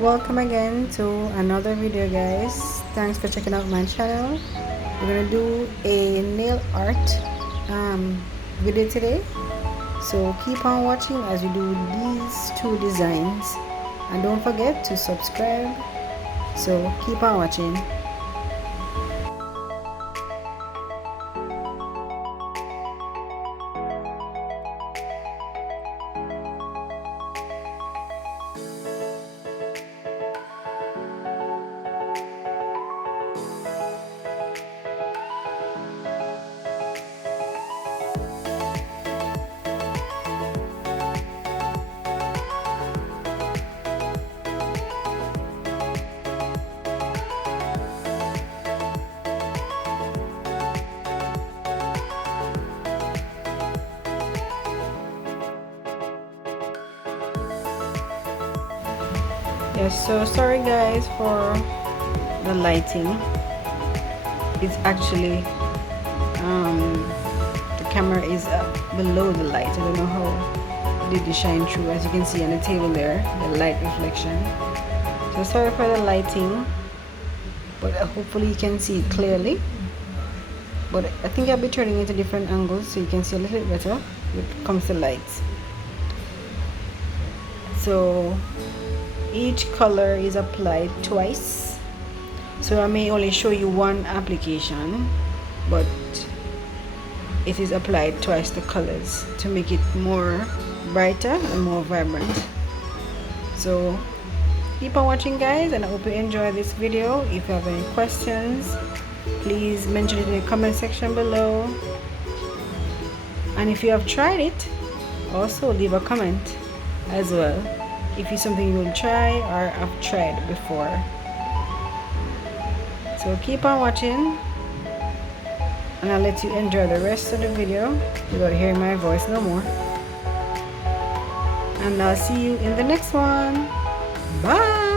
Welcome again to another video, guys. Thanks for checking out my channel. We're gonna do a nail art video today, so keep on watching as we do these two designs, and don't forget to subscribe. So keep on watching. Yes, so sorry guys for the lighting. It's actually the camera is below the light. I don't know how it did shine through. As you can see on the table there, the light reflection. So sorry for the lighting, but hopefully you can see it clearly. But I think I'll be turning it to different angles so you can see a little bit better when it comes to lights. So each color is applied twice, so I may only show you one application, but it is applied twice, the colors, to make it more brighter and more vibrant. So keep on watching guys, and I hope you enjoy this video. If you have any questions, please mention it in the comment section below, and if you have tried it, also leave a comment as well if it's something you will try or have tried before. So keep on watching, and I'll let you enjoy the rest of the video without hearing my voice no more. And I'll see you in the next one. Bye.